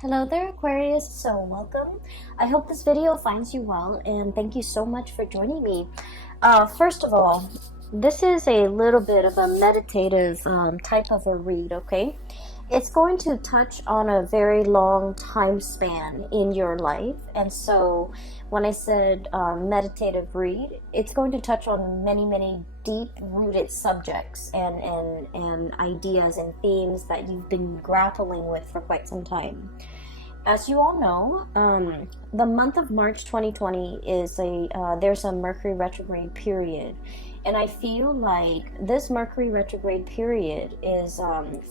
Hello there, Aquarius. So welcome. I hope this video finds you well, and thank you so much for joining me. First of all, this is a little bit of a meditative type of a read, okay? It's going to touch on a very long time span in your life, and so when I said meditative read, it's going to touch on many deep-rooted subjects and ideas and themes that you've been grappling with for quite some time. As you all know, the month of March 2020 is there's a Mercury retrograde period, and I feel like this Mercury retrograde period is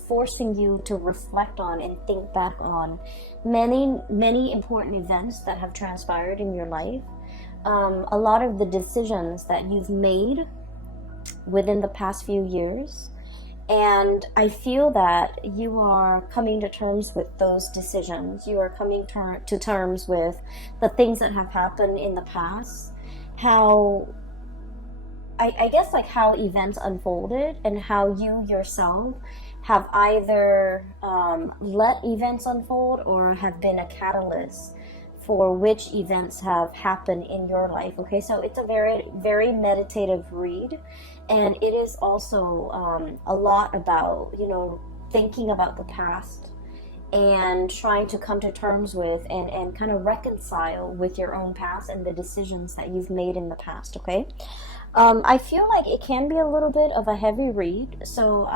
forcing you to reflect on and think back on many important events that have transpired in your life. A lot of the decisions that you've made within the past few years. And I feel that you are coming to terms with those decisions. You are coming to terms with the things that have happened in the past. How, I guess, like how events unfolded and how you yourself have either let events unfold or have been a catalyst for which events have happened in your life. Okay, so it's a very meditative read, and it is also a lot about, thinking about the past and trying to come to terms with and kind of reconcile with your own past and the decisions that you've made in the past. Okay, I feel like it can be a little bit of a heavy read, so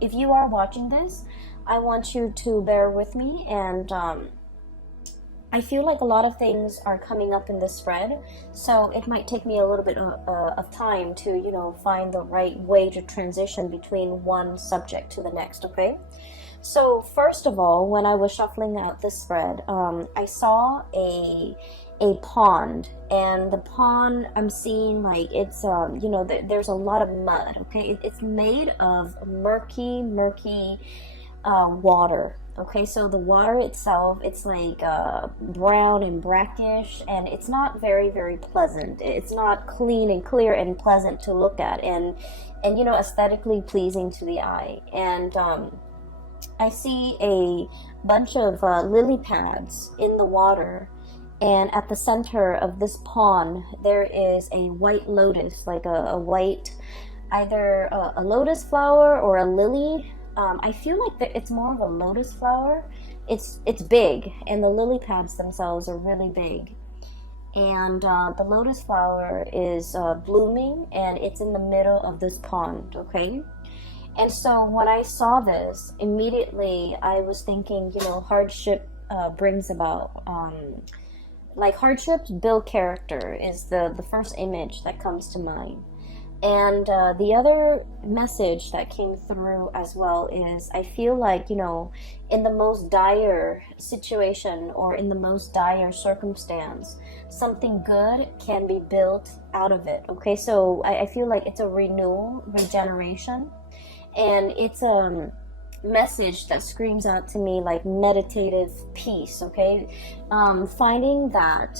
if you are watching this, I want you to bear with me, and I feel like a lot of things are coming up in this spread, so it might take me a little bit of time to, find the right way to transition between one subject to the next, okay? So first of all, when I was shuffling out this spread, I saw a pond, and the pond, I'm seeing like it's, there's a lot of mud, okay? It's made of murky water. Okay, so the water itself, it's like brown and brackish, and it's not very pleasant. It's not clean and clear and pleasant to look at, and aesthetically pleasing to the eye. And I see a bunch of lily pads in the water, and at the center of this pond there is a white lotus, like a white, either a lotus flower or a lily. I feel like that it's more of a lotus flower. It's big, and the lily pads themselves are really big. And the lotus flower is blooming, and it's in the middle of this pond, okay? And so when I saw this, immediately I was thinking, hardship brings about, like hardships build character is the first image that comes to mind. And the other message that came through as well is I feel like, in the most dire situation or in the most dire circumstance, something good can be built out of it. Okay, so I feel like it's a renewal, regeneration, and it's a message that screams out to me like meditative peace. Okay, finding that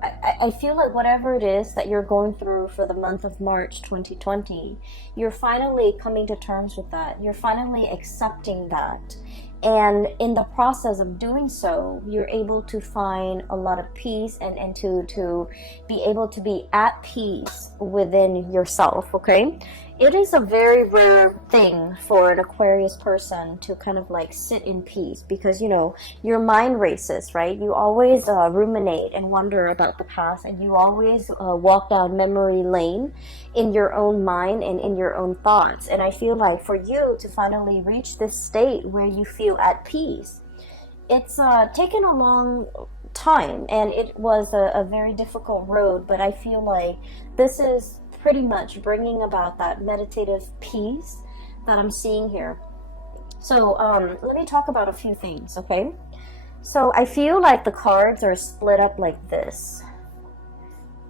I feel like whatever it is that you're going through for the month of March 2020, you're finally coming to terms with that. You're finally accepting that. And in the process of doing so, you're able to find a lot of peace and to be able to be at peace within yourself, okay? It is a very rare thing for an Aquarius person to kind of like sit in peace because, your mind races, right? You always ruminate and wonder about the past, and you always walk down memory lane in your own mind and in your own thoughts. And I feel like for you to finally reach this state where you feel at peace, it's taken a long time, and it was a very difficult road, but I feel like this is pretty much bringing about that meditative peace that I'm seeing here. So let me talk about a few things, okay? So I feel like the cards are split up like this,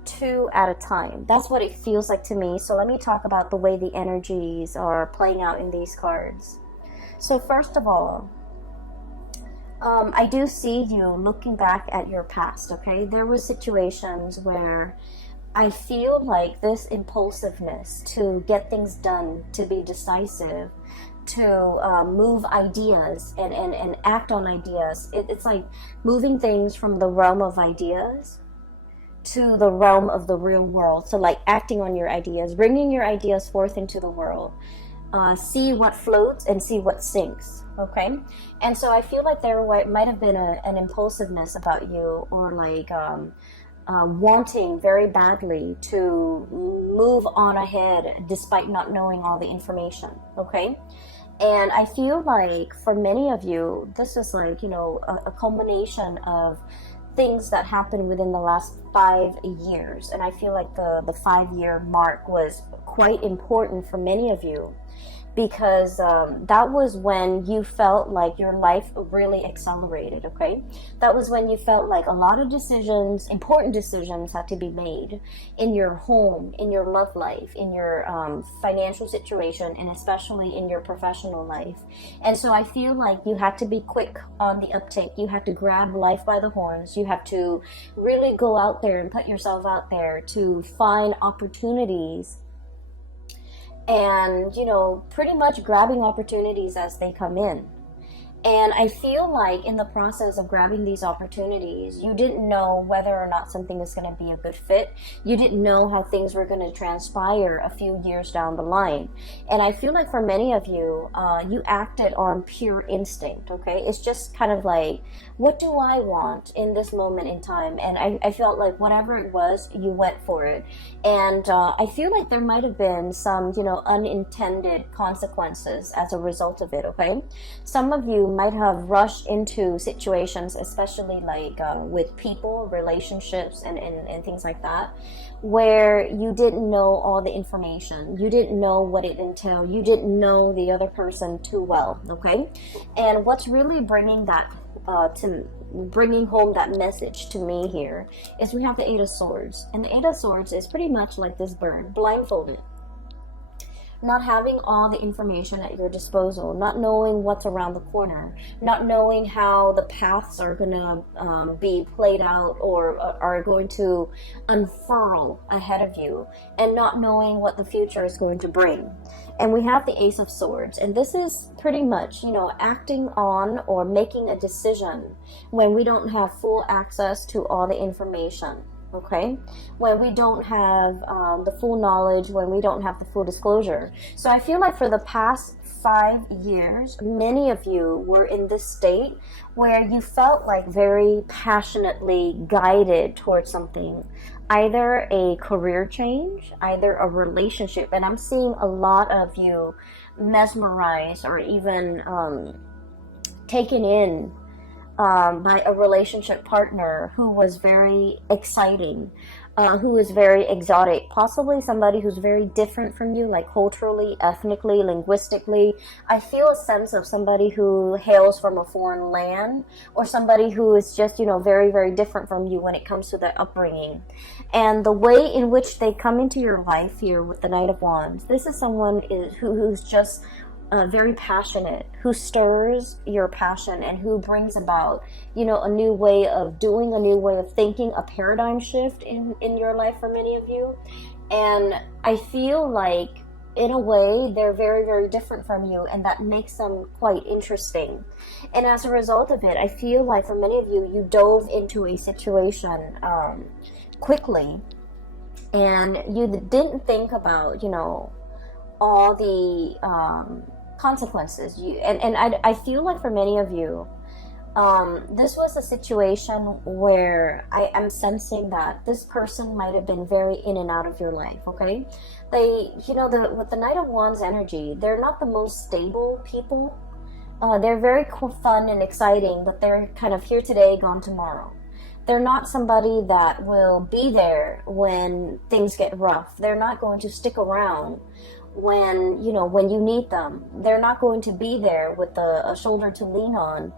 two at a time. That's what it feels like to me. So let me talk about the way the energies are playing out in these cards. So first of all, I do see you looking back at your past, okay? There were situations where I feel like this impulsiveness to get things done, to be decisive, to move ideas and act on ideas. It's like moving things from the realm of ideas to the realm of the real world. So like acting on your ideas, bringing your ideas forth into the world. See what floats and see what sinks. Okay, and so I feel like there might have been an impulsiveness about you, or like wanting very badly to move on ahead despite not knowing all the information. Okay, and I feel like for many of you, this is like, you know, a culmination of things that happened within the last 5 years. And I feel like the 5-year mark was quite important for many of you, because that was when you felt like your life really accelerated. Okay, that was when you felt like a lot of decisions, important decisions, had to be made in your home, in your love life, in your financial situation, and especially in your professional life. And so I feel like you had to be quick on the uptake. You had to grab life by the horns. You have to really go out there and put yourself out there to find opportunities, and, you know, pretty much grabbing opportunities as they come in. And I feel like in the process of grabbing these opportunities, you didn't know whether or not something is going to be a good fit. You didn't know how things were going to transpire a few years down the line. And I feel like for many of you, you acted on pure instinct. Okay, it's just kind of like, what do I want in this moment in time? And I felt like whatever it was, you went for it. And I feel like there might have been some, you know, unintended consequences as a result of it. Okay, some of you might have rushed into situations, especially like with people, relationships, and things like that, where you didn't know all the information. You didn't know what it entailed. You didn't know the other person too well. Okay, and what's really bringing that bringing home that message to me here is we have the Eight of Swords, and the Eight of Swords is pretty much like this bird, blindfolded. Not having all the information at your disposal, not knowing what's around the corner, not knowing how the paths are going to be played out or are going to unfurl ahead of you, and not knowing what the future is going to bring. And we have the Ace of Swords, and this is pretty much, you know, acting on or making a decision when we don't have full access to all the information. Okay, when we don't have the full knowledge, when we don't have the full disclosure. So I feel like for the past 5 years, many of you were in this state where you felt like very passionately guided towards something, either a career change, either a relationship. And I'm seeing a lot of you mesmerized or even taken in by a relationship partner who was very exciting, who is very exotic, possibly somebody who's very different from you, like culturally, ethnically, linguistically. I feel a sense of somebody who hails from a foreign land, or somebody who is just, you know, very, very different from you when it comes to their upbringing. And the way in which they come into your life here with the Knight of Wands, this is someone who's just very passionate, who stirs your passion, and who brings about, you know, a new way of doing, a new way of thinking, a paradigm shift in your life for many of you. And I feel like, in a way, they're very, very different from you, and that makes them quite interesting. And as a result of it, I feel like for many of you, you dove into a situation quickly, and you didn't think about, you know, all the consequences. I feel like for many of you, this was a situation where I am sensing that this person might have been very in and out of your life. Okay, they, you know, with the Knight of Wands energy, they're not the most stable people. They're very fun and exciting, but they're kind of here today, gone tomorrow. They're not somebody that will be there when things get rough. They're not going to stick around when, you know, when you need them. They're not going to be there with a shoulder to lean on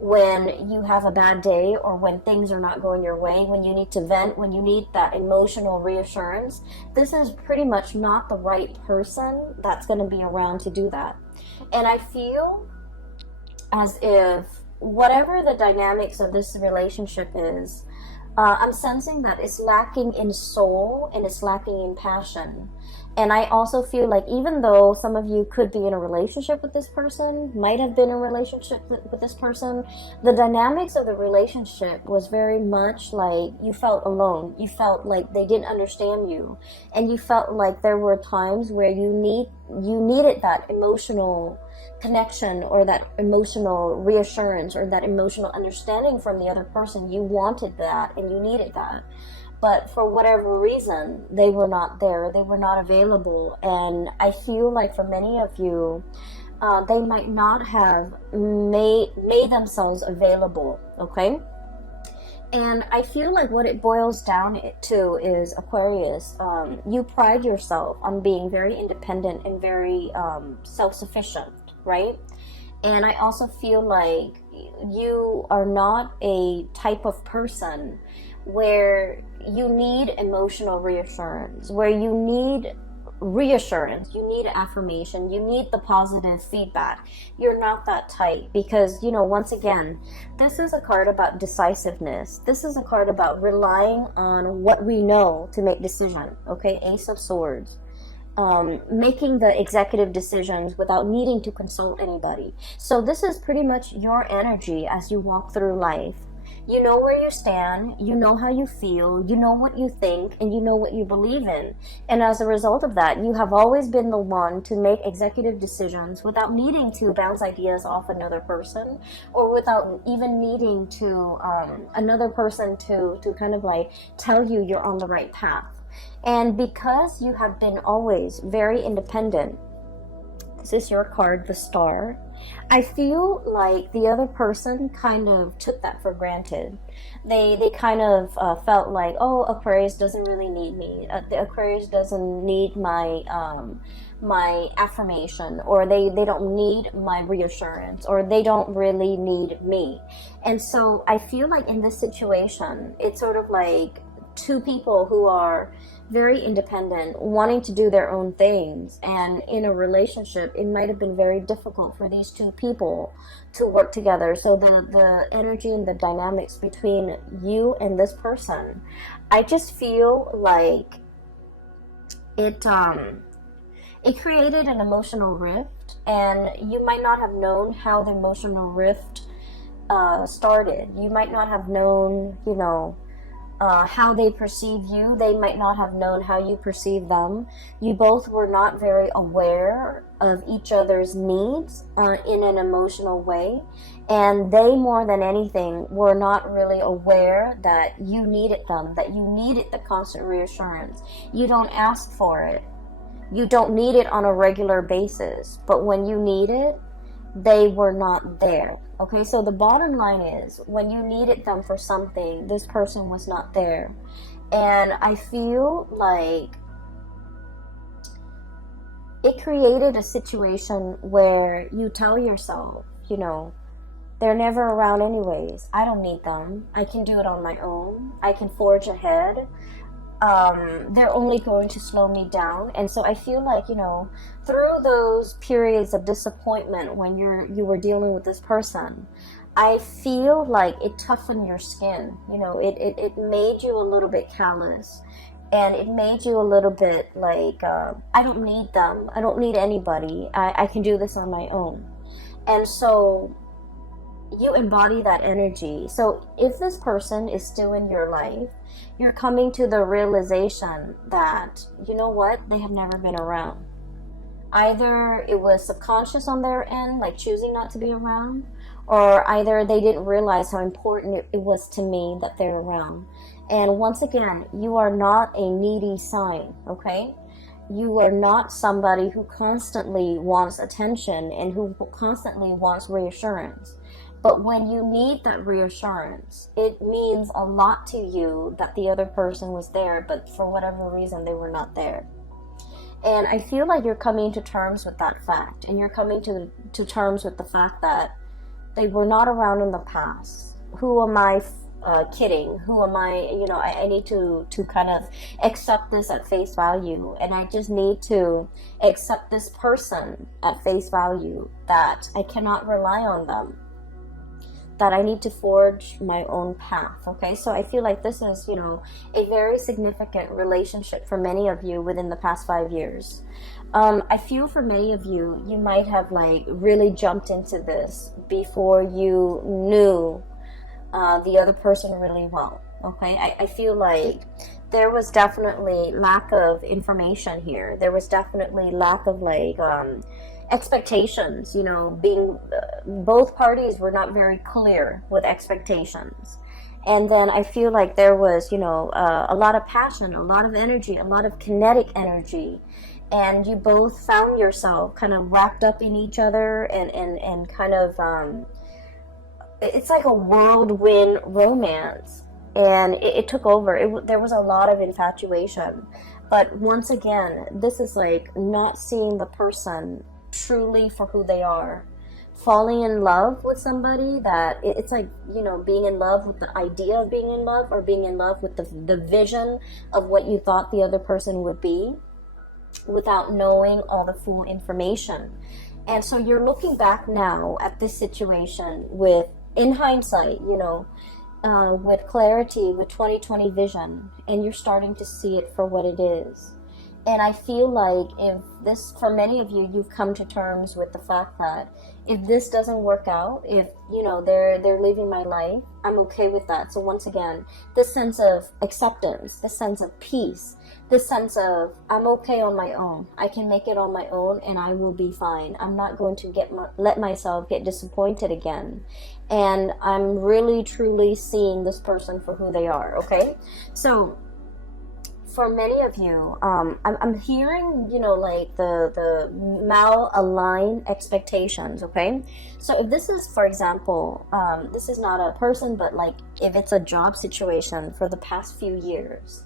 when you have a bad day, or when things are not going your way, when you need to vent, when you need that emotional reassurance. This is pretty much not the right person that's going to be around to do that. And I feel as if whatever the dynamics of this relationship is, I'm sensing that it's lacking in soul and it's lacking in passion. And I also feel like even though some of you could be in a relationship with this person, might have been in a relationship with this person, the dynamics of the relationship was very much like you felt alone. You felt like they didn't understand you. And you felt like there were times where you needed that emotional connection, or that emotional reassurance, or that emotional understanding from the other person. You wanted that and you needed that. But for whatever reason, they were not there. They were not available. And I feel like for many of you, they might not have made themselves available, okay? And I feel like what it boils down to is, Aquarius, you pride yourself on being very independent and very self-sufficient, right? And I also feel like you are not a type of person where you need emotional reassurance, where you need reassurance, you need affirmation, you need the positive feedback. You're not that type, because, you know, once again, this is a card about decisiveness. This is a card about relying on what we know to make decisions, okay? Ace of Swords. Making the executive decisions without needing to consult anybody. So this is pretty much your energy as you walk through life. You know where you stand, you know how you feel, you know what you think, and you know what you believe in. And as a result of that, you have always been the one to make executive decisions without needing to bounce ideas off another person, or without even needing to another person to kind of like tell you you're on the right path. And because you have been always very independent, this is your card, the Star, I feel like the other person kind of took that for granted. They kind of felt like, oh, Aquarius doesn't really need me. The Aquarius doesn't need my my affirmation, or they don't need my reassurance, or they don't really need me. And so I feel like in this situation, it's sort of like two people who are very independent, wanting to do their own things, and in a relationship it might have been very difficult for these two people to work together. So the energy and the dynamics between you and this person, I just feel like it created an emotional rift, and you might not have known how the emotional rift started. You might not have known, you know, how they perceive you. They might not have known how you perceive them. You both were not very aware of each other's needs in an emotional way. And they, more than anything, were not really aware that you needed them, that you needed the constant reassurance. You don't ask for it. You don't need it on a regular basis. But when you need it, they were not there. Okay, so the bottom line is, when you needed them for something, this person was not there. And I feel like it created a situation where you tell yourself, you know, they're never around anyways. I don't need them. I can do it on my own. I can forge ahead. They're only going to slow me down. And so I feel like, you know, through those periods of disappointment when you were dealing with this person, I feel like it toughened your skin. You know, it made you a little bit callous, and it made you a little bit like, I don't need them. I don't need anybody. I can do this on my own. And so you embody that energy. So if this person is still in your life, you're coming to the realization that, you know what, they have never been around. Either it was subconscious on their end, like choosing not to be around, or either they didn't realize how important it was to me that they're around. And once again, you are not a needy sign, okay? You are not somebody who constantly wants attention and who constantly wants reassurance. But when you need that reassurance, it means a lot to you that the other person was there, but for whatever reason, they were not there. And I feel like you're coming to terms with that fact, and you're coming to terms with the fact that they were not around in the past. Who am I kidding? Who am I? You know, I need to kind of accept this at face value, and I just need to accept this person at face value, that I cannot rely on them. that I need to forge my own path. Okay, so I feel like this is, you know, a very significant relationship for many of you within the past 5 years. I feel for many of you, you might have like really jumped into this before you knew the other person really well. Okay, I feel like there was definitely lack of information here. There was definitely lack of like expectations, you know, being both parties were not very clear with expectations. And then I feel like there was, you know, a lot of passion, a lot of energy, a lot of kinetic energy, and you both found yourself kind of wrapped up in each other, and kind of it's like a whirlwind romance, and it took over. There was a lot of infatuation, but once again, this is like not seeing the person truly for who they are, falling in love with somebody that it's like, you know, being in love with the idea of being in love, or being in love with the vision of what you thought the other person would be, without knowing all the full information. And so you're looking back now at this situation with, in hindsight, you know, with clarity, with 2020 vision, and you're starting to see it for what it is. And I feel like if this, for many of you, you've come to terms with the fact that if this doesn't work out, if, you know, they're leaving my life, I'm okay with that. So once again, this sense of acceptance, this sense of peace, this sense of I'm okay on my own. I can make it on my own, and I will be fine. I'm not going to let myself get disappointed again. And I'm really truly seeing this person for who they are. Okay, so for many of you, I'm hearing, you know, like the mal-aligned expectations. Okay, so if this is, for example, this is not a person, but like if it's a job situation for the past few years,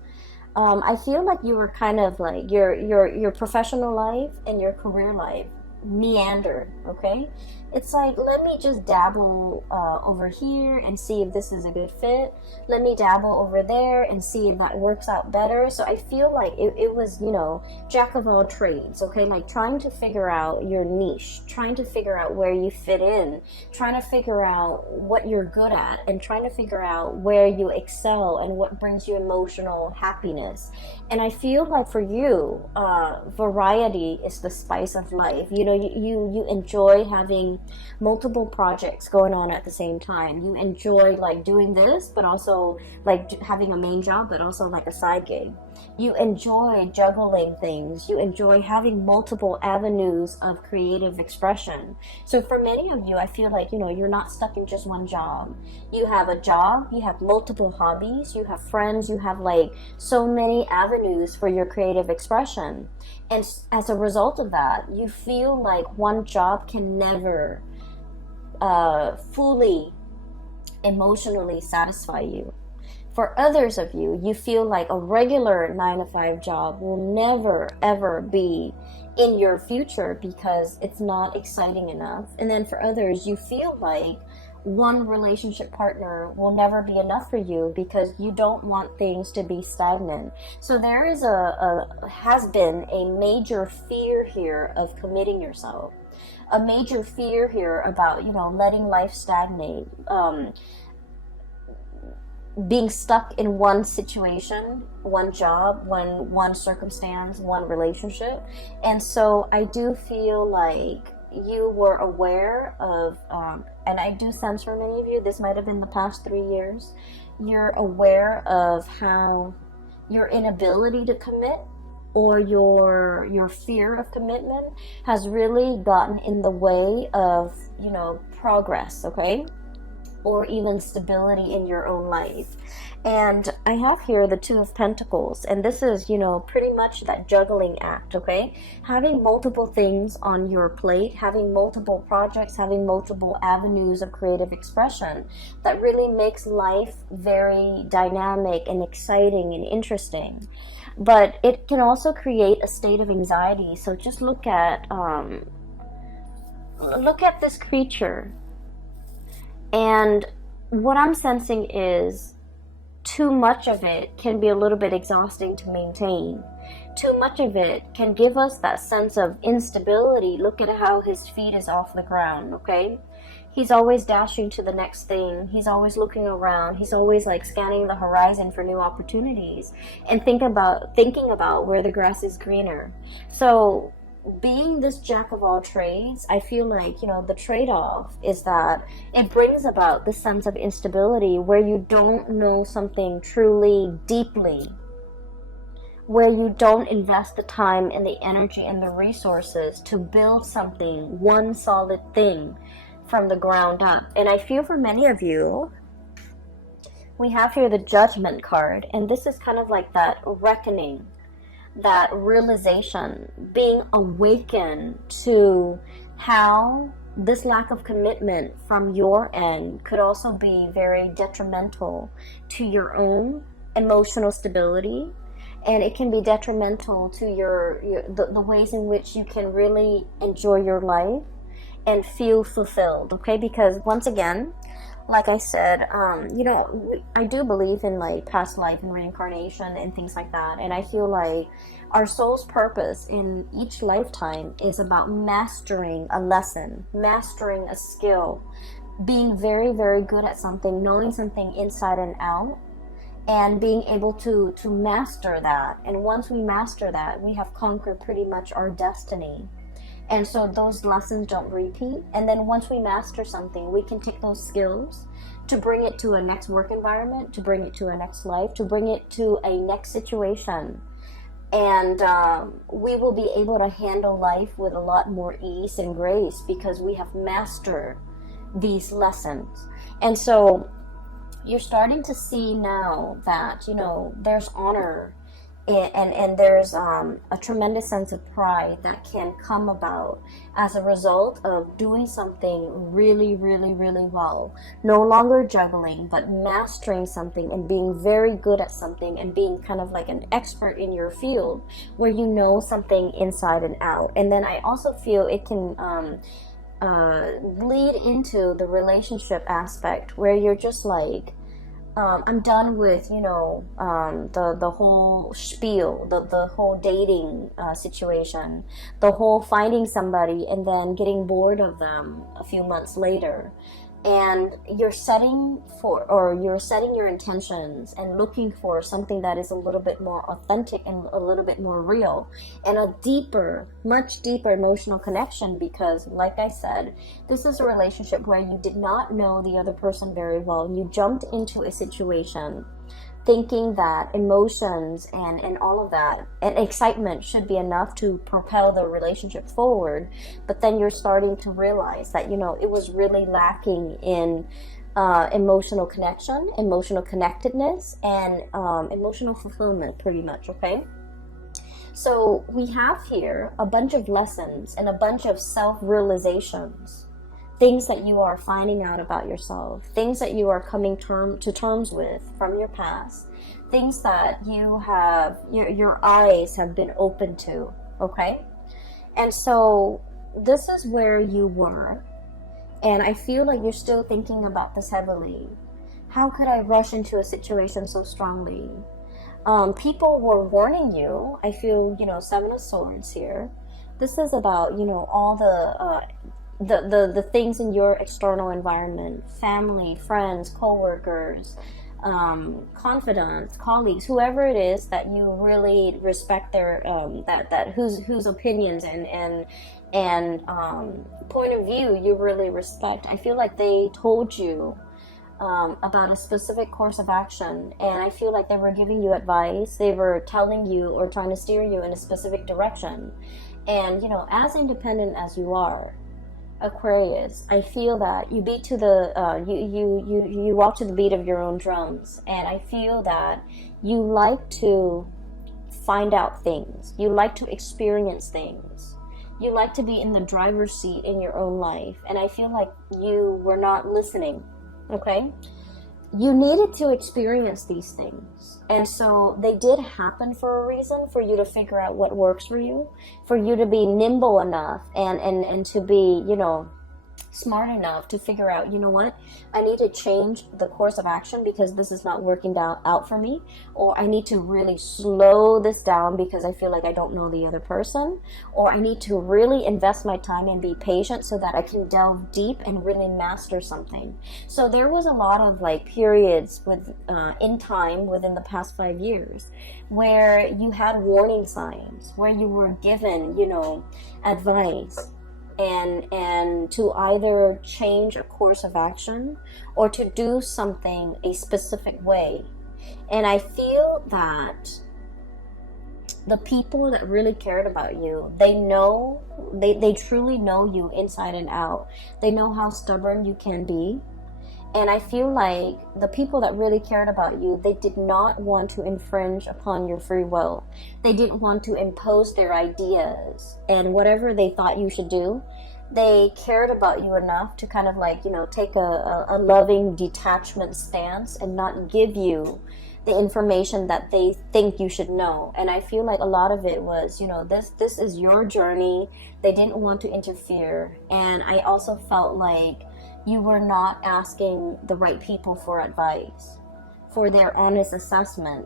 I feel like you were kind of like your professional life and your career life meandered. Okay, it's like, let me just dabble over here and see if this is a good fit. Let me dabble over there and see if that works out better. So I feel like it was, you know, jack of all trades. Okay, like trying to figure out your niche, trying to figure out where you fit in, trying to figure out what you're good at, and trying to figure out where you excel and what brings you emotional happiness. And I feel like for you, variety is the spice of life. You know, you enjoy having multiple projects going on at the same time. You enjoy like doing this, but also like having a main job, but also like a side gig. You enjoy juggling things. You enjoy having multiple avenues of creative expression. So for many of you, I feel like, you know, you're not stuck in just one job. You have a job, you have multiple hobbies, you have friends, you have like so many avenues for your creative expression. And as a result of that, you feel like one job can never fully emotionally satisfy you. For others of you, you feel like a regular 9-to-5 job will never ever be in your future because it's not exciting enough. And then for others, you feel like one relationship partner will never be enough for you because you don't want things to be stagnant. So there is has been a major fear here of committing yourself, a major fear here about, you know, letting life stagnate, being stuck in one situation, one job, one circumstance, one relationship. And so I do feel like you were aware of, and I do sense for many of you, this might have been the past 3 years, you're aware of how your inability to commit, or your fear of commitment has really gotten in the way of, you know, progress, okay? Or even stability in your own life. And I have here the Two of Pentacles, and this is, you know, pretty much that juggling act, okay? Having multiple things on your plate, having multiple projects, having multiple avenues of creative expression that really makes life very dynamic and exciting and interesting. But it can also create a state of anxiety. So just look at this creature. And what I'm sensing is too much of it can be a little bit exhausting to maintain. Too much of it can give us that sense of instability. Look at how his feet is off the ground, okay? He's always dashing to the next thing. He's always looking around. He's always like scanning the horizon for new opportunities and thinking about where the grass is greener. So being this jack of all trades, I feel like, the trade-off is that it brings about this sense of instability where you don't know something truly deeply, where you don't invest the time and the energy and the resources to build something, one solid thing from the ground up. And I feel for many of you, we have here the Judgment card, and this is kind of like that reckoning, that realization, being awakened to how this lack of commitment from your end could also be very detrimental to your own emotional stability, and it can be detrimental to the ways in which you can really enjoy your life and feel fulfilled. Okay, because once again, like I said, I do believe in like past life and reincarnation and things like that. And I feel like our soul's purpose in each lifetime is about mastering a lesson, mastering a skill, being very, very good at something, knowing something inside and out, and being able to master that. And once we master that, we have conquered pretty much our destiny. And so those lessons don't repeat. And then once we master something, we can take those skills to bring it to a next work environment, to bring it to a next life, to bring it to a next situation. And we will be able to handle life with a lot more ease and grace because we have mastered these lessons. And so you're starting to see now that, there's honor and there's a tremendous sense of pride that can come about as a result of doing something really, really, really well. No longer juggling, but mastering something and being very good at something and being kind of like an expert in your field where you know something inside and out. And then I also feel it can lead into the relationship aspect where you're just like, I'm done with, the whole spiel, the whole dating situation, the whole finding somebody and then getting bored of them a few months later. And you're setting your intentions and looking for something that is a little bit more authentic and a little bit more real and a deeper, much deeper emotional connection, because like I said, this is a relationship where you did not know the other person very well. You jumped into a situation thinking that emotions and all of that and excitement should be enough to propel the relationship forward, but then you're starting to realize that it was really lacking in emotional connection, emotional connectedness, and emotional fulfillment, pretty much. Okay, so we have here a bunch of lessons and a bunch of self-realizations, things that you are finding out about yourself, things that you are coming to terms with from your past, things that you have, your eyes have been open to, okay? And so this is where you were, and I feel like you're still thinking about this heavily. How could I rush into a situation so strongly? People were warning you. I feel, Seven of Swords here. This is about, all the things in your external environment, family, friends, co-workers, confidants, colleagues, whoever it is that you really respect their whose opinions and point of view you really respect. I feel like they told you about a specific course of action, and I feel like they were giving you advice. They were telling you or trying to steer you in a specific direction. And as independent as you are, Aquarius, I feel that you beat to the you walk to the beat of your own drums, and I feel that you like to find out things, you like to experience things, you like to be in the driver's seat in your own life, and I feel like you were not listening. Okay, you needed to experience these things, and so they did happen for a reason, for you to figure out what works for you, for you to be nimble enough and to be smart enough to figure out, you know what, I need to change the course of action because this is not working out for me, or I need to really slow this down because I feel like I don't know the other person, or I need to really invest my time and be patient so that I can delve deep and really master something. So there was a lot of like periods with in time within the past 5 years where you had warning signs, where you were given, you know, advice, and to either change a course of action or to do something a specific way. And I feel that the people that really cared about you, they truly know you inside and out. They know how stubborn you can be. And I feel like the people that really cared about you, they did not want to infringe upon your free will. They didn't want to impose their ideas and whatever they thought you should do. They cared about you enough to kind of like, you know, take a loving detachment stance and not give you the information that they think you should know. And I feel like a lot of it was, you know, this is your journey. They didn't want to interfere. And I also felt like you were not asking the right people for advice, for their honest assessment.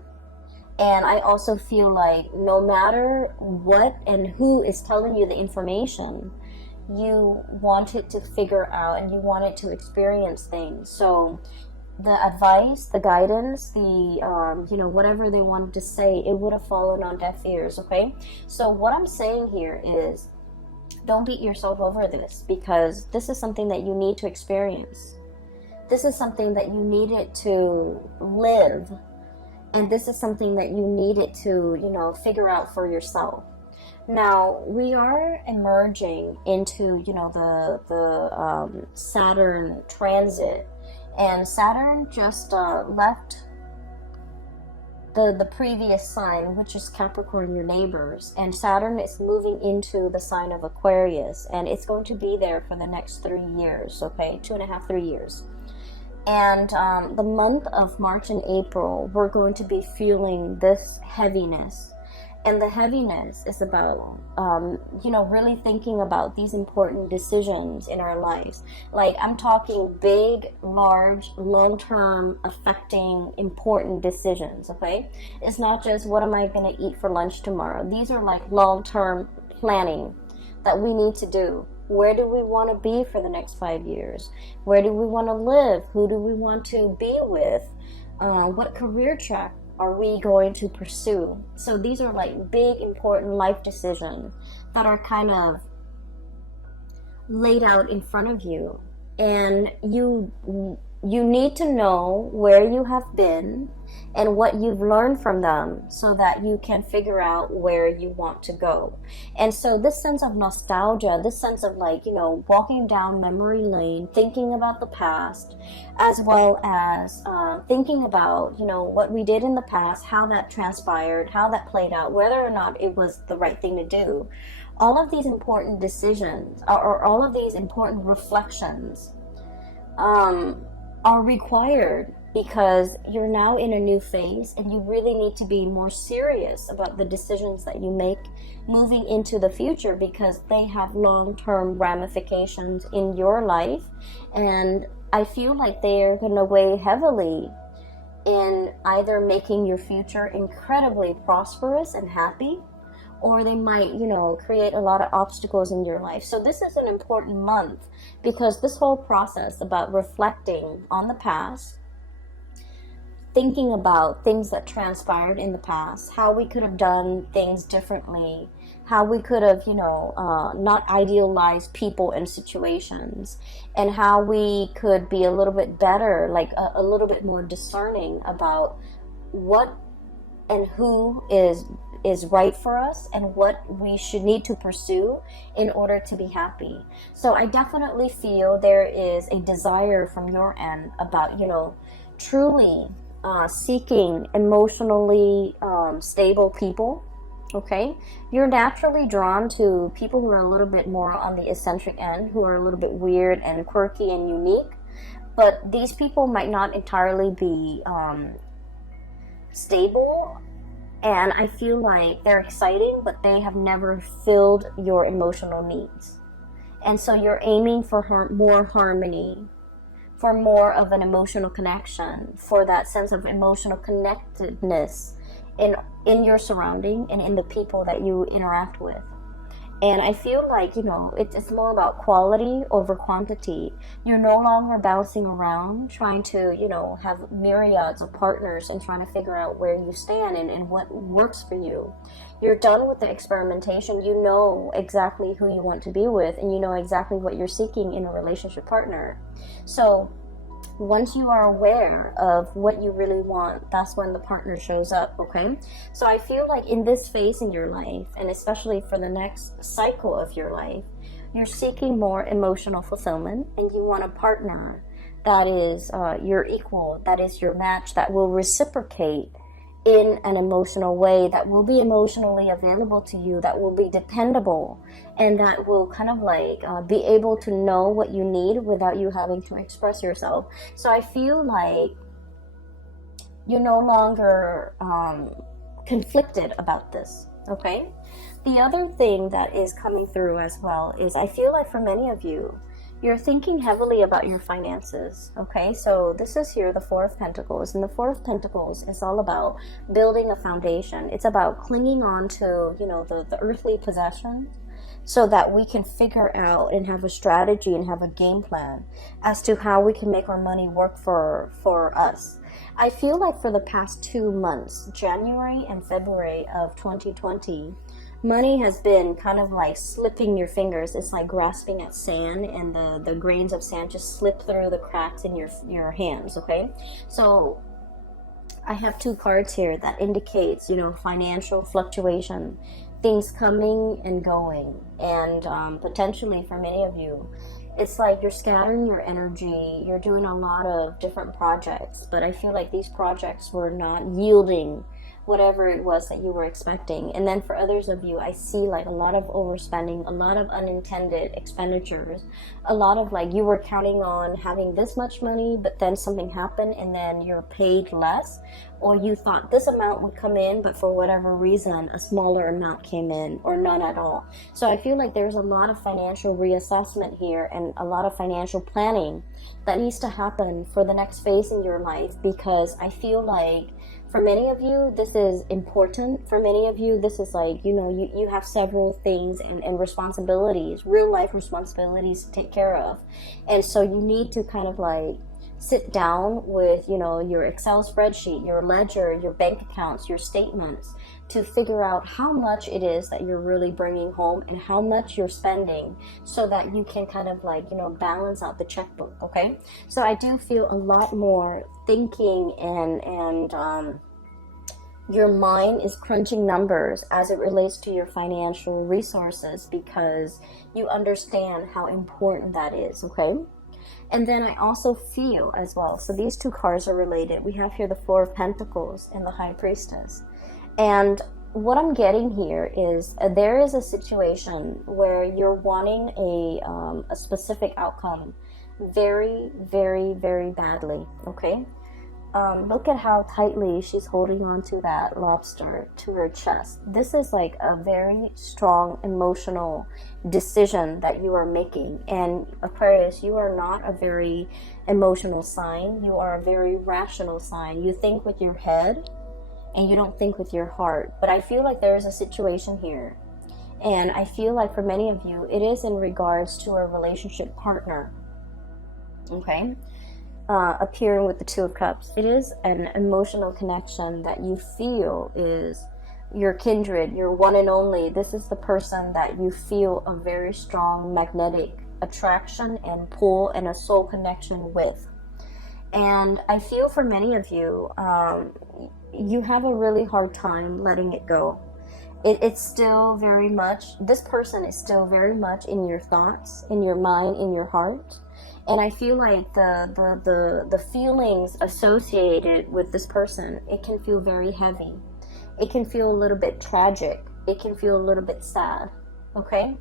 And I also feel like no matter what and who is telling you the information, you wanted to figure out and you wanted to experience things. So the advice, the guidance, the you know, whatever they wanted to say, it would have fallen on deaf ears. Okay, so what I'm saying here is, don't beat yourself over this, because this is something that you need to experience. This is something that you needed to live, and this is something that you needed to, you know, figure out for yourself. Now we are emerging into, you know, the Saturn transit, and Saturn just left the previous sign, which is Capricorn, your neighbors, and Saturn is moving into the sign of Aquarius, and it's going to be there for the next 3 years. Okay, 2.5, 3 years. And the month of March and April, we're going to be feeling this heaviness. And the heaviness is about, you know, really thinking about these important decisions in our lives. Like, I'm talking big, large, long-term, affecting, important decisions, okay? It's not just, what am I going to eat for lunch tomorrow? These are like long-term planning that we need to do. Where do we want to be for the next 5 years? Where do we want to live? Who do we want to be with? What career track are we going to pursue? So these are like big, important life decisions that are kind of laid out in front of you, and you need to know where you have been and what you've learned from them so that you can figure out where you want to go. And so this sense of nostalgia, this sense of like, you know, walking down memory lane, thinking about the past, as well as thinking about, you know, what we did in the past, how that transpired, how that played out, whether or not it was the right thing to do. All of these important decisions, or all of these important reflections, are required, because you're now in a new phase and you really need to be more serious about the decisions that you make moving into the future, because they have long-term ramifications in your life, and I feel like they are going to weigh heavily in either making your future incredibly prosperous and happy, or they might, you know, create a lot of obstacles in your life. So this is an important month, because this whole process about reflecting on the past, thinking about things that transpired in the past, how we could have done things differently, how we could have, you know, not idealized people and situations, and how we could be a little bit better, like a little bit more discerning about what and who is right for us and what we should need to pursue in order to be happy. So I definitely feel there is a desire from your end about, you know, truly seeking emotionally stable people. Okay, you're naturally drawn to people who are a little bit more on the eccentric end, who are a little bit weird and quirky and unique, but these people might not entirely be stable. And I feel like they're exciting, but they have never filled your emotional needs. And so you're aiming for more harmony, for more of an emotional connection, for that sense of emotional connectedness in your surrounding and in the people that you interact with. And I feel like, it's more about quality over quantity. You're no longer bouncing around trying to, have myriads of partners and trying to figure out where you stand and what works for you. You're done with the experimentation. You know exactly who you want to be with, and you know exactly what you're seeking in a relationship partner. So once you are aware of what you really want, that's when the partner shows up, okay? So I feel like in this phase in your life, and especially for the next cycle of your life, you're seeking more emotional fulfillment, and you want a partner that is your equal, that is your match, that will reciprocate in an emotional way, that will be emotionally available to you, that will be dependable, and that will kind of like be able to know what you need without you having to express yourself. So I feel like you're no longer conflicted about this, okay? The other thing that is coming through as well is I feel like for many of you, you're thinking heavily about your finances, okay? So this is here, the Four of Pentacles. And the Four of Pentacles is all about building a foundation. It's about clinging on to, the earthly possessions so that we can figure out and have a strategy and have a game plan as to how we can make our money work for us. I feel like for the past 2 months, January and February of 2020, money has been kind of like slipping your fingers. It's like grasping at sand, and the grains of sand just slip through the cracks in your hands, okay? So I have 2 cards here that indicates, financial fluctuation, things coming and going, and potentially for many of you, it's like you're scattering your energy, you're doing a lot of different projects, but I feel like these projects were not yielding whatever it was that you were expecting. And then for others of you, I see like a lot of overspending, a lot of unintended expenditures, a lot of like you were counting on having this much money, but then something happened and then you're paid less, or you thought this amount would come in, but for whatever reason a smaller amount came in, or none at all. So I feel like there's a lot of financial reassessment here and a lot of financial planning that needs to happen for the next phase in your life, because I feel like for many of you, this is important. For many of you, this is like, you have several things and responsibilities, real life responsibilities to take care of. And so you need to kind of like sit down with, your Excel spreadsheet, your ledger, your bank accounts, your statements, to figure out how much it is that you're really bringing home and how much you're spending, so that you can kind of like, balance out the checkbook, okay? So I do feel a lot more thinking and your mind is crunching numbers as it relates to your financial resources, because you understand how important that is, okay? And then I also feel as well, so these 2 cards are related. We have here the Four of Pentacles and the High Priestess. And what I'm getting here is there is a situation where you're wanting a specific outcome very, very, very badly, okay? Look at how tightly she's holding on to that lobster to her chest. This is like a very strong emotional decision that you are making. And Aquarius, you are not a very emotional sign. You are a very rational sign. You think with your head and you don't think with your heart. But I feel like there is a situation here. And I feel like for many of you, it is in regards to a relationship partner. Okay? Appearing with the Two of Cups. It is an emotional connection that you feel is your kindred, your one and only. This is the person that you feel a very strong magnetic attraction and pull and a soul connection with. And I feel for many of you, you have a really hard time letting it go. It's still very much, this person is still very much in your thoughts, in your mind, in your heart. And I feel like the feelings associated with this person, it can feel very heavy. It can feel a little bit tragic. It can feel a little bit sad. Okay?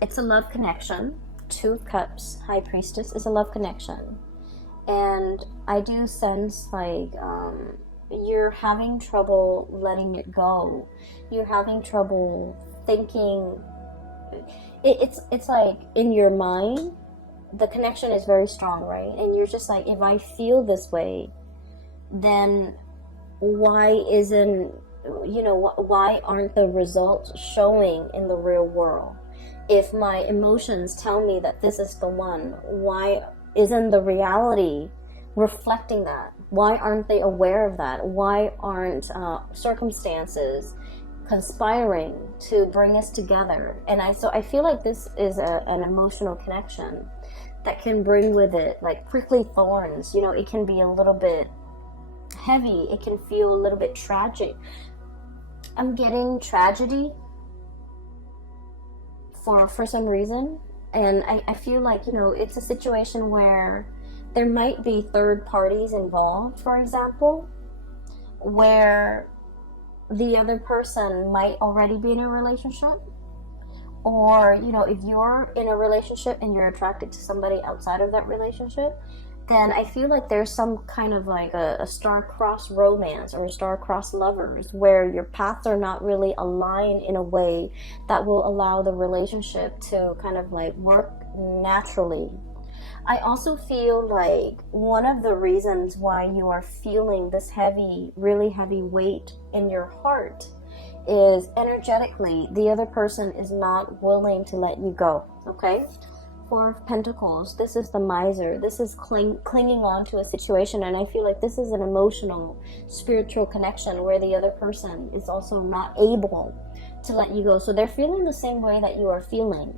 It's a love connection. Two of Cups, High Priestess is a love connection. And I do sense like you're having trouble letting it go. You're having trouble thinking it's like in your mind, the connection is very strong, right? And you're just like, if I feel this way, then why isn't, why aren't the results showing in the real world? If my emotions tell me that this is the one, why isn't the reality reflecting that? Why aren't they aware of that? Why aren't circumstances conspiring to bring us together? And I feel like this is an emotional connection that can bring with it like prickly thorns. It can be a little bit heavy. It can feel a little bit tragic. I'm getting tragedy for some reason, and I feel like it's a situation where there might be third parties involved, for example, where the other person might already be in a relationship, or if you're in a relationship and you're attracted to somebody outside of that relationship, then I feel like there's some kind of like a star-crossed romance or star-crossed lovers where your paths are not really aligned in a way that will allow the relationship to kind of like work naturally. I also feel like one of the reasons why you are feeling this heavy, really heavy weight in your heart is energetically the other person is not willing to let you go, okay? Four of Pentacles, this is the miser. This is clinging on to a situation, and I feel like this is an emotional, spiritual connection where the other person is also not able to let you go. So they're feeling the same way that you are feeling.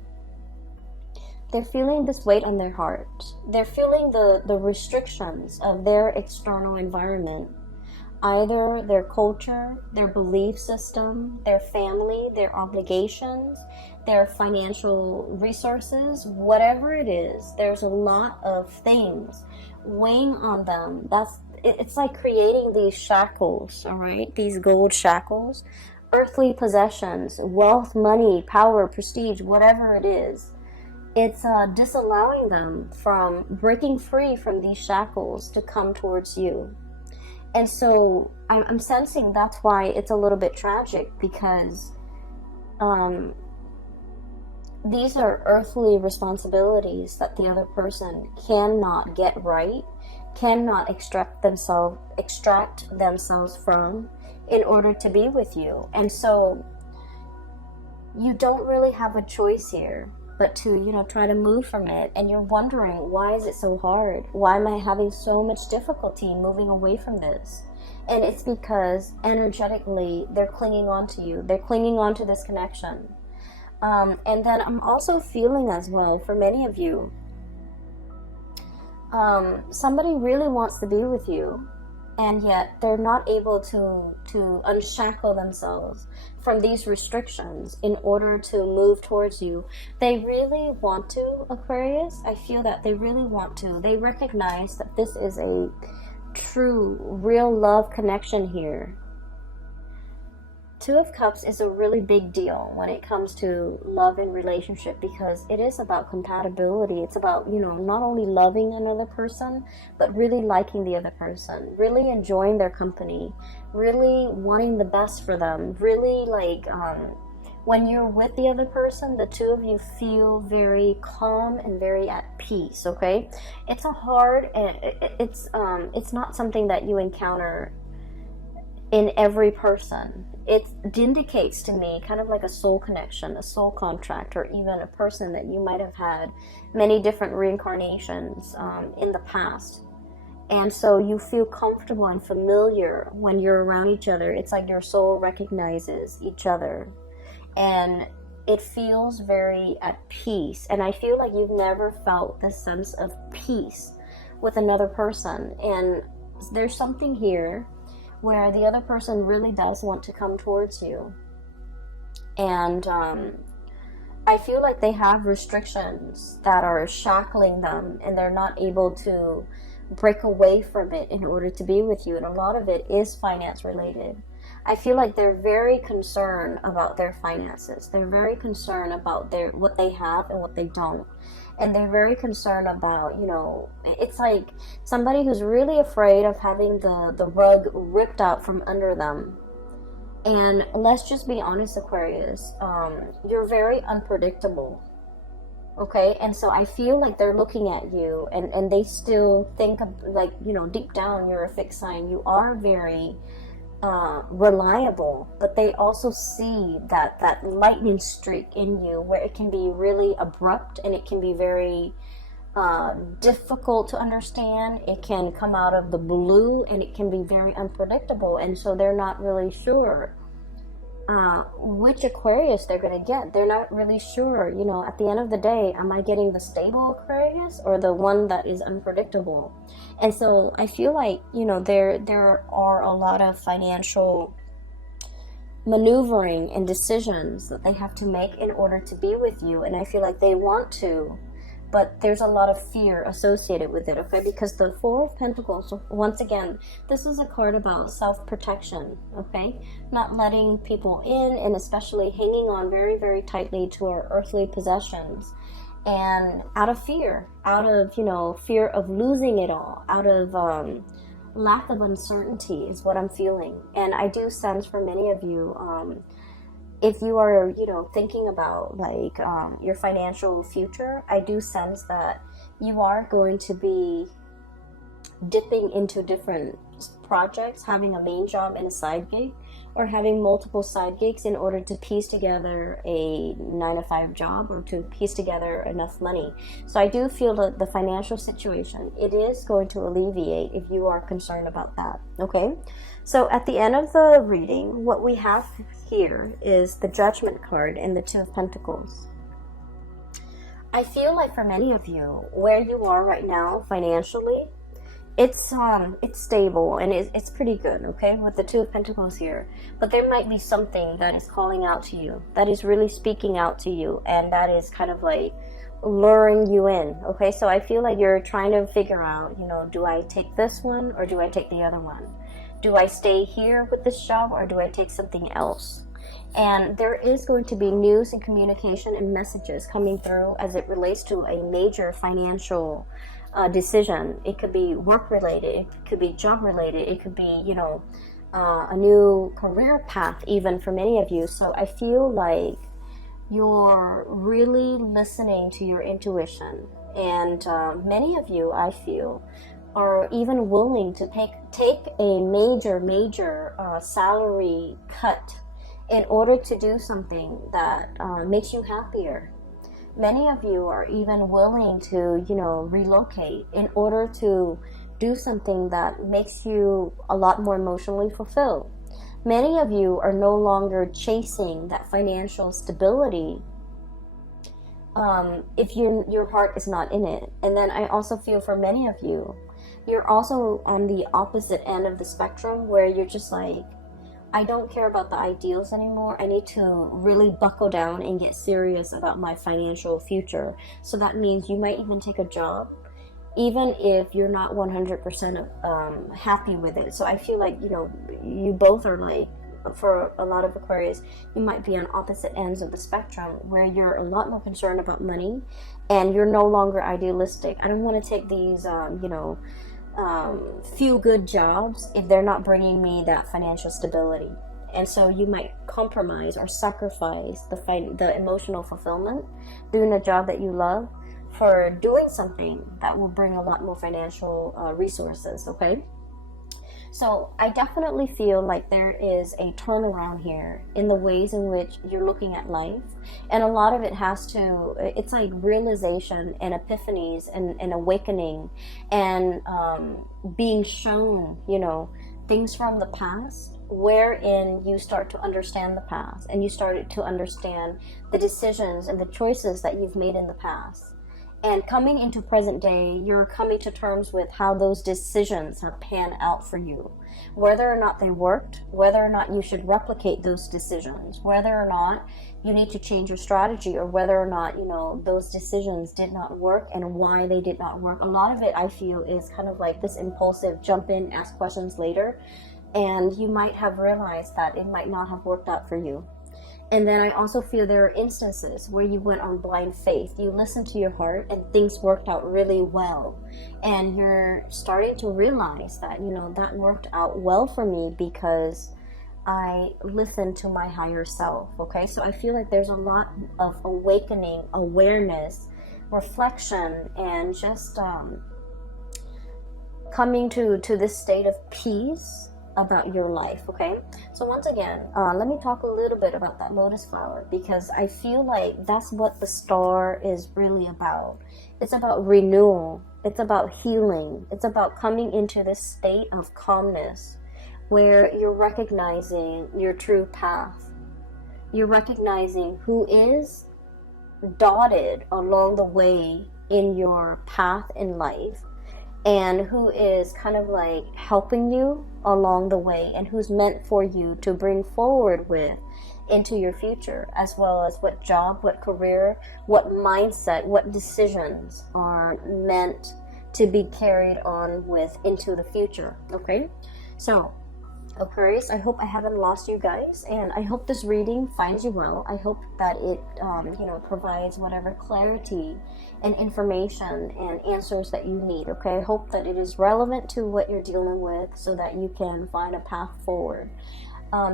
They're feeling this weight on their heart. They're feeling the restrictions of their external environment. Either their culture, their belief system, their family, their obligations, their financial resources, whatever it is, there's a lot of things weighing on them. It's like creating these shackles, all right? These gold shackles, earthly possessions, wealth, money, power, prestige, whatever it is. It's disallowing them from breaking free from these shackles to come towards you. And so I'm sensing that's why it's a little bit tragic, because these are earthly responsibilities that the other person cannot get right, cannot extract themselves from in order to be with you. And so you don't really have a choice here but to, try to move from it. And you're wondering, why is it so hard? Why am I having so much difficulty moving away from this? And it's because energetically they're clinging on to you. They're clinging on to this connection. And then I'm also feeling as well, for many of you, somebody really wants to be with you, and yet they're not able to unshackle themselves from these restrictions in order to move towards you. They really want to, Aquarius. I feel that they really want to. They recognize that this is a true, real love connection here. Two of Cups is a really big deal when it comes to love and relationship, because it is about compatibility. It's about, not only loving another person, but really liking the other person, really enjoying their company, really wanting the best for them, really when you're with the other person, the two of you feel very calm and very at peace, okay? It's it's not something that you encounter in every person. It indicates to me kind of like a soul connection, a soul contract, or even a person that you might have had many different reincarnations in the past. And so you feel comfortable and familiar when you're around each other. It's like your soul recognizes each other. And it feels very at peace. And I feel like you've never felt this sense of peace with another person. And there's something here where the other person really does want to come towards you. And I feel like they have restrictions that are shackling them, and they're not able to break away from it in order to be with you. And a lot of it is finance related. I feel like they're very concerned about their finances. They're very concerned about what they have and what they don't. And they're very concerned about, it's like somebody who's really afraid of having the rug ripped out from under them. And let's just be honest, Aquarius, you're very unpredictable. Okay, and so I feel like they're looking at you, and they still think of, like, you know, deep down you're a fixed sign. You are very reliable, but they also see that lightning streak in you where it can be really abrupt and it can be very difficult to understand. It can come out of the blue and it can be very unpredictable, and so they're not really sure which Aquarius they're going to get. They're not really sure, you know, at the end of the day, am I getting the stable Aquarius or the one that is unpredictable? And so I feel like, you know, there are a lot of financial maneuvering and decisions that they have to make in order to be with you. And I feel like they want to, but there's a lot of fear associated with it, okay? Because the Four of Pentacles, once again, this is a card about self-protection, okay? Not letting people in, and especially hanging on very, very tightly to our earthly possessions. And out of fear, you know, fear of losing it all, out of lack of uncertainty is what I'm feeling. And I do sense for many of you, if you are, you know, thinking about like your financial future, I do sense that you are going to be dipping into different projects, having a main job and a side gig, or having multiple side gigs in order to piece together a 9-to-5 job or to piece together enough money. So I do feel that the financial situation, it is going to alleviate if you are concerned about that, okay? So at the end of the reading, what we have here is the Judgment card and the Two of Pentacles. I feel like for many of you, where you are right now financially, it's stable and it's pretty good, okay, with the Two of Pentacles here. But there might be something that is calling out to you, that is really speaking out to you, and that is kind of like luring you in, okay? So I feel like you're trying to figure out, you know, do I take this one or do I take the other one? Do I stay here with this job or do I take something else? And there is going to be news and communication and messages coming through as it relates to a major financial decision. It could be work related, it could be job related, it could be, you know, a new career path even for many of you. So I feel like you're really listening to your intuition, and many of you, I feel, are even willing to take a major salary cut in order to do something that makes you happier. Many of you are even willing to, you know, relocate in order to do something that makes you a lot more emotionally fulfilled. Many of you are no longer chasing that financial stability if your heart is not in it. And then I also feel for many of you, you're also on the opposite end of the spectrum where you're just like, I don't care about the ideals anymore. I need to really buckle down and get serious about my financial future. So that means you might even take a job, even if you're not 100% happy with it. So I feel like, you know, you both are like, for a lot of Aquarius, you might be on opposite ends of the spectrum where you're a lot more concerned about money and you're no longer idealistic. I don't want to take these, you know, few good jobs if they're not bringing me that financial stability. And so you might compromise or sacrifice the emotional fulfillment doing a job that you love for doing something that will bring a lot more financial resources, okay? So I definitely feel like there is a turnaround here in the ways in which you're looking at life. And a lot of it has to, it's like realization and epiphanies and awakening and being shown, you know, things from the past wherein you start to understand the past and you started to understand the decisions and the choices that you've made in the past. And coming into present day, you're coming to terms with how those decisions have panned out for you. Whether or not they worked, whether or not you should replicate those decisions, whether or not you need to change your strategy, or whether or not, you know, those decisions did not work and why they did not work. A lot of it, I feel, is kind of like this impulsive jump in, ask questions later. And you might have realized that it might not have worked out for you. And then I also feel there are instances where you went on blind faith. You listened to your heart and things worked out really well. And you're starting to realize that, you know, that worked out well for me because I listen to my higher self. Okay, so I feel like there's a lot of awakening, awareness, reflection, and just coming to this state of peace about your life. Okay, so once again, let me talk a little bit about that lotus flower, because I feel like that's what the star is really about. It's about renewal, it's about healing, it's about coming into this state of calmness where you're recognizing your true path, you're recognizing who is dotted along the way in your path in life, and who is kind of like helping you along the way, and who's meant for you to bring forward with into your future, as well as what job, what career, what mindset, what decisions are meant to be carried on with into the future. Okay, so Aquarius, I hope I haven't lost you guys, and I hope this reading finds you well. I hope that it provides whatever clarity and information and answers that you need. Okay, I hope that it is relevant to what you're dealing with, so that you can find a path forward.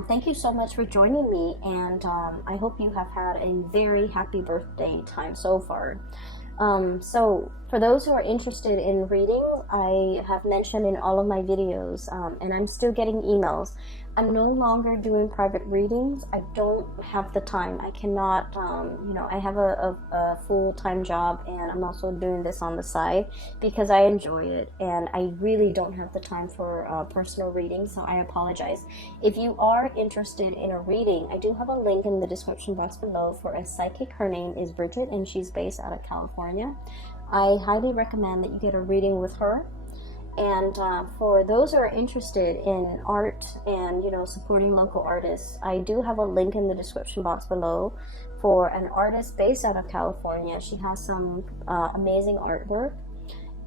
Thank you so much for joining me, and I hope you have had a very happy birthday time so far. So for those who are interested in reading, I have mentioned in all of my videos, and I'm still getting emails, I'm no longer doing private readings. I don't have the time. I cannot, I have a full-time job, and I'm also doing this on the side because I enjoy it, and I really don't have the time for personal reading, so I apologize. If you are interested in a reading, I do have a link in the description box below for a psychic. Her name is Bridget, and she's based out of California. I highly recommend that you get a reading with her. And for those who are interested in art and supporting local artists, I do have a link in the description box below for an artist based out of California. She has some amazing artwork,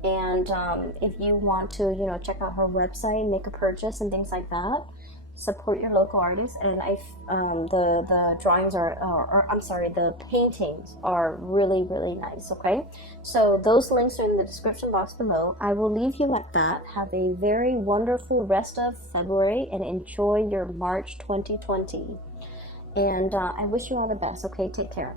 and if you want to check out her website, make a purchase and things like that, support your local artists. And the drawings the paintings are really, really nice. Okay, so those links are in the description box below. I will leave you at that. Have a very wonderful rest of February, and enjoy your March 2020, and I wish you all the best. Okay, take care.